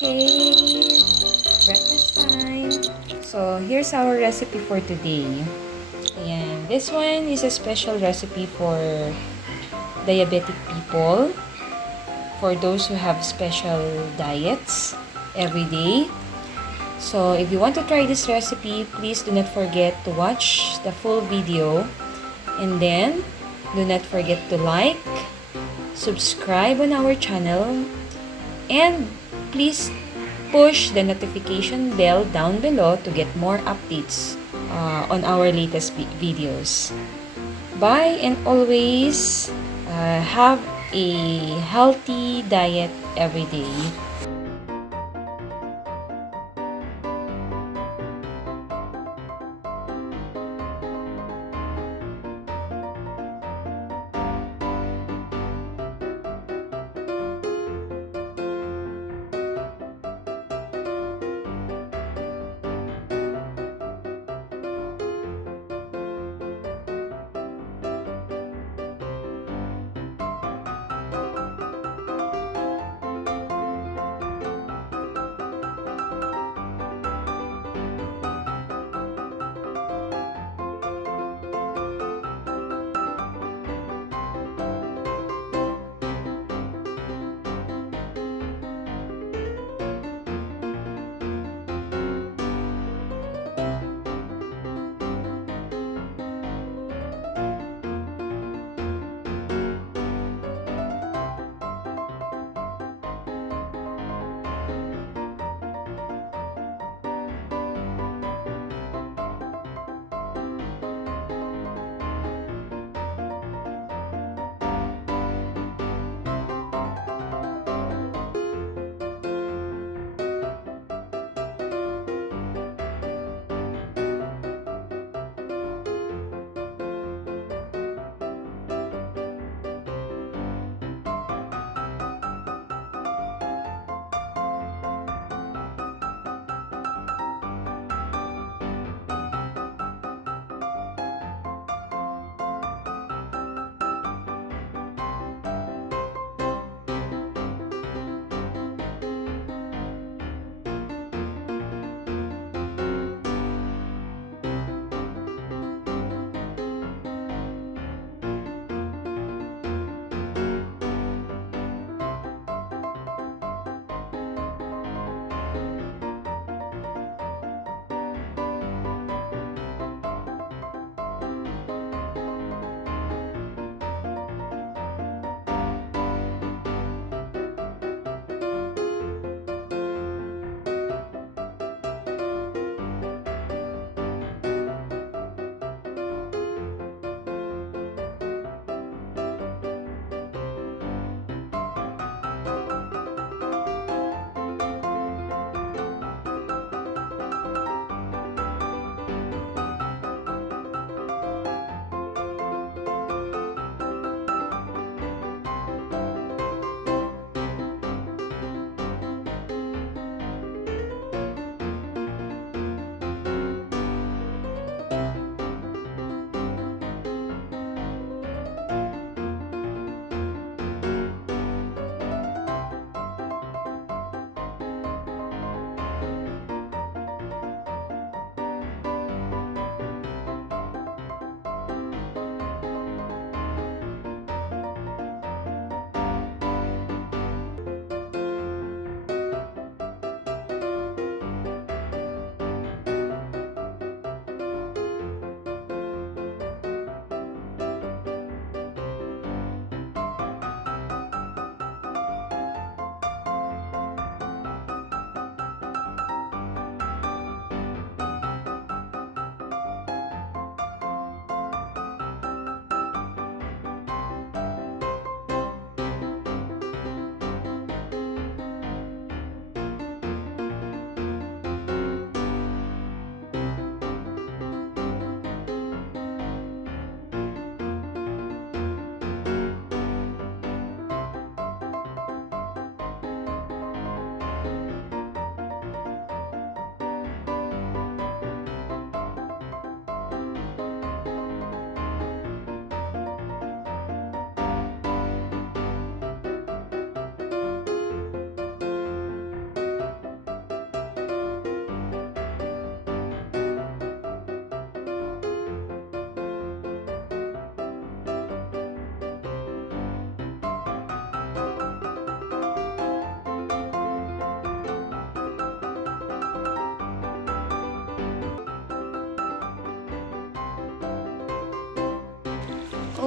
Okay, breakfast time. So, here's our recipe for today. Ayan, this one is a special recipe for diabetic people, for those who have special diets every day. So, if you want to try this recipe, please do not forget to watch the full video, and then do not forget to like, subscribe on our channel, and please push the notification bell down below to get more updates on our latest videos. Bye, and always have a healthy diet every day.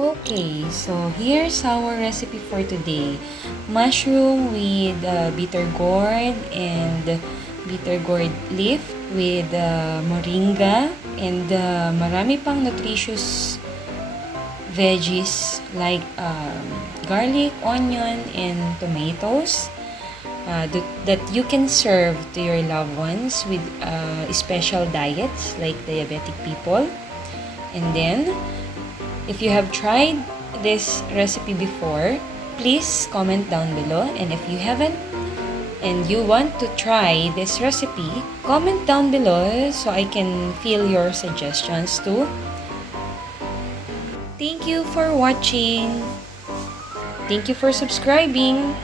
Okay, so here's our recipe for today. Mushroom with bitter gourd and bitter gourd leaf with moringa and marami pang nutritious veggies like garlic, onion, and tomatoes that you can serve to your loved ones with special diets like diabetic people. And then, if you have tried this recipe before, please comment down below. And if you haven't and you want to try this recipe, comment down below so I can feel your suggestions too. Thank you for watching. Thank you for subscribing.